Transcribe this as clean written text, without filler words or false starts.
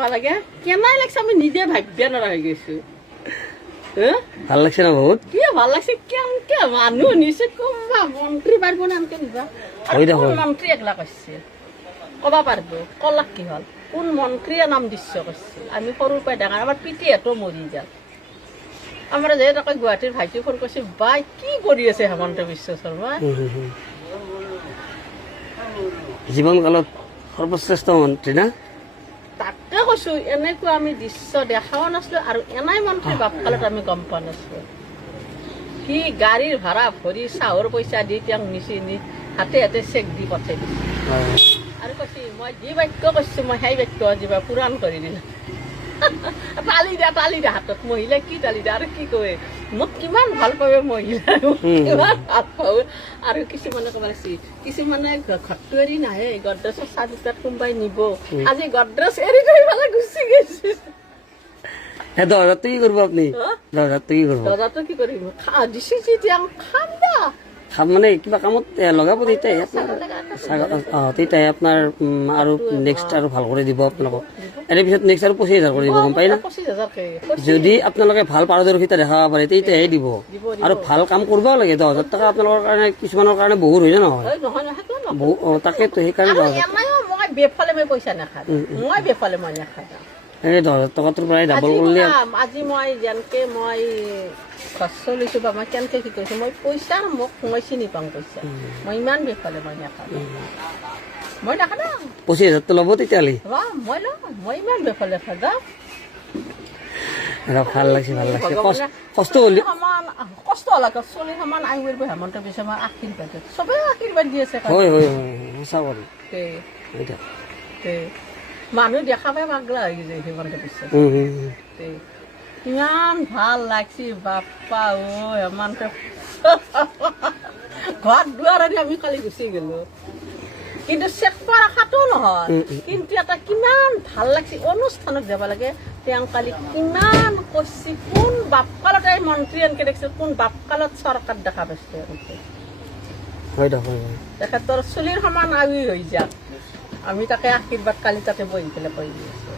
যাব লাগে কেনাই লাগছে আমি নিজে ভাবিব নৰা হৈ গৈছো ভাল লাগছে না বহুত কি ভাল লাগছে কেনকে মানুহ নিছে কোনবা মন্ত্ৰী পাৰিব না আনকে নিবা হয় দে হয় মন্ত্ৰী একলা কৈছে ক'ব পাৰিব কলাক কি হ'ল কোন মন্ত্ৰীয়ে নাম দিশ্য কৈছে আমি সৰুৰ পৰাই ডাঙৰ আমাৰ পিতৃহঁতো মৰি যাল আমাৰ যে তাকে গুৱাহাটীৰ ভাইটি ফোন কৰিছে বাই কি কৰি আছে হেমন্ত বিশ্ব শৰ্মা জীৱনকালত সৰ্বশ্ৰেষ্ঠ মন্ত্ৰী না তাকে কৈছো এনেকুৱা আমি দৃশ্য দেখাও নাছিলো আৰু এনাই মন্ত্ৰী বাপকালত আমি গম পোৱা নাছিলো সি গাড়ীৰ ভাড়া ভৰি চাহৰ পইচা দি তেওঁক নিচি নি হাতে হাতে চেক দি পঠাই দিছে আৰু কৈছে মই যি বাক্য কৈছো মই সেই বাক্য যিবা পূৰণ কৰি দিলো তালি দে হাতত মহিলা কি তালি দে আৰু কি কয় মোক কিমান ভাল পাবে মহিলা কিমান ভাল পাব আৰু কিছুমানে ক'ব লাগিছে কিছুমানে ঘৰটো এৰি নাহে গড্ৰেজৰ চাহ দুটাত কোনোবাই নিব আজি গড্ৰেজ এৰি কৰি পেলাই গুচি গৈছে দৰ্জাটো কি কৰিব আপুনি দৰ্জাটো কি কৰিব দাদাটো কি কৰিম দিছে যেতিয়া খাম দা খাম মানে কিবা কামত লগাব তেতিয়াই আপোনাৰ তেতিয়াই আপোনাৰ আৰু নেক্সট আৰু ভাল কৰি দিব আপোনালোকক এনে পিছত নেক্সট আৰু 25,000 কৰি দিব গম পাই না 25,000 যদি আপোনালোকে ভাল পাৰদৰ্শিতা দেখাব পাৰে তেতিয়াহে দিব আৰু ভাল কাম কৰিবও লাগে 10,000 টকা আপোনালোকৰ কাৰণে কিছুমানৰ কাৰণে বহুত হয় না নহয় তাকেতো সেইকাৰণে 10,000 মই বেফালে মই পইচা নাখাওঁ মই বেফালে মই নাখাওঁ এই 10,000 টকাটোৰ পৰাই ডাবল কৰিলে আজি মই যেনেকে মই ঘৰ চলিছো বা মই কেনেকে কি কৰিছো মই পইচা মোক মই চিনি পাওঁ পইচা মই ইমান বেফালে মই নাখাওঁ মই নাখাওঁ 25,000 ল'ব তেতিয়াহ'লে মই লওঁ মই ইমান বেফালে খাওঁ ভাল লাগছে কষ্ট হ'লে সমান কষ্ট লাগে চলি সমান আহি কৰিব হেমন্ত বিশ্ব শৰ্মাৰ আশীৰ্বাদ চবেই আশীৰ্বাদ দি আছে হয় হয় হয় সঁচা কৰি মানুহ দেখা পাই পাগলা হৈ যায় হেমন্ত বিশ্ব ইমান ভাল লাগছে বাপ্পা হেমন্ত ঘৰত দুৱাৰ আনি আমি কালি গুচি গলো কিন্তু চেক কৰা খাতো নহয় কিন্তু এটা কিমান ভাল লাগছে অনুষ্ঠানত যাব লাগে তেওঁ কালি কিমান কৈছে কোন বাপকালত এই মন্ত্ৰী এনেকে দেখিছে কোন বাপকালত চৰকাৰ দেখা পাইছে তেখেতৰ চুলিৰ সমান আগুৰি হৈ যাক আমি তাকে আশীৰ্বাদ কালি তাতে বহি পেলাই কৰি দি আছো